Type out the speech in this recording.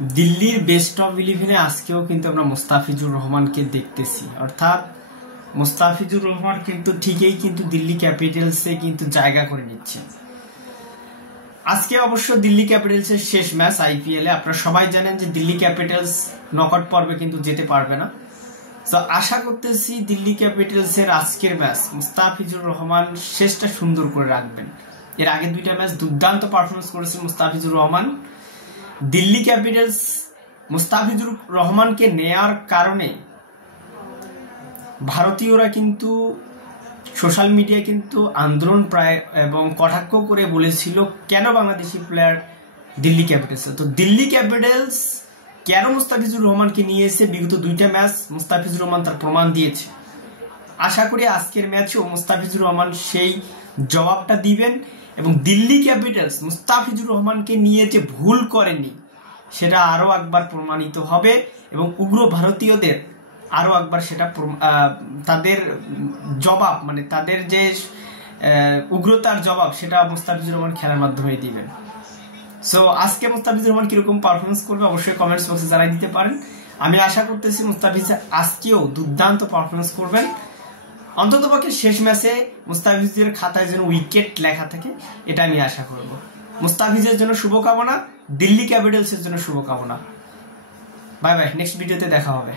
দিল্লির best of 11-এ আজকেও কিন্তু আমরা মুস্তাফিজুর রহমানকে দেখতেছি, অর্থাৎ মুস্তাফিজুর রহমান কিন্তু ঠিকই কিন্তু দিল্লি ক্যাপিটালসে কিন্তু জায়গা করে নিচ্ছে। আজকে অবশ্য দিল্লি ক্যাপিটালসের শেষ ম্যাচ আইপিএল এ। আপনারা সবাই জানেন যে দিল্লি ক্যাপিটালস নকআউট পর্বে কিন্তু যেতে পারবে না। তো আশা করতেছি দিল্লি ক্যাপিটালসের আজকের ম্যাচ মুস্তাফিজুর রহমান শেষটা সুন্দর করে রাখবেন। এর আগে দুইটা ম্যাচ দুর্দান্ত পারফরমেন্স করেছে মুস্তাফিজুর রহমান। দিল্লি ক্যাপিটালস মুস্তাফিজুর রহমানকে নেয়ার কারণে ভারতীয়রা কিন্তু সোশ্যাল মিডিয়ায় কিন্তু আন্দোলন প্রায় এবং কটাক্ষ করে বলেছিল কেন বাংলাদেশি প্লেয়ার দিল্লি ক্যাপিটালস। তো দিল্লি ক্যাপিটালস কেন মুস্তাফিজুর রহমানকে নিয়ে এসে বিগত দুইটা ম্যাচ মুস্তাফিজুর রহমান তার প্রমাণ দিয়েছে। আশা করি আজকের ম্যাচেও মুস্তাফিজুর রহমান সেই জবাবটা দিবেন এবং দিল্লি ক্যাপিটালস মুস্তাফিজুর রহমানকে নিয়ে যে ভুল করেনি সেটা আরো একবার প্রমাণিত হবে এবং উগ্র ভারতীয়দের আরো একবার সেটা তাদের জবাব মানে তাদের যে উগ্রতার জবাব সেটা মুস্তাফিজুর রহমান খেলার মাধ্যমে দিবেন। সো আজকে মুস্তাফিজুর রহমান কিরকম পারফরমেন্স করবে অবশ্যই কমেন্টস বক্সে জানাই দিতে পারেন। আমি আশা করতেছি মুস্তাফিজ আজকেও দুর্দান্ত পারফরমেন্স করবেন। অন্ততপক্ষে শেষ ম্যাচে মুস্তাফিজের খাতায় যেন উইকেট লেখা থাকে এটা আমি আশা করব। মুস্তাফিজের জন্য শুভকামনা, দিল্লি ক্যাপিটালসের জন্য শুভকামনা। বাই বাই, নেক্সট ভিডিওতে দেখা হবে।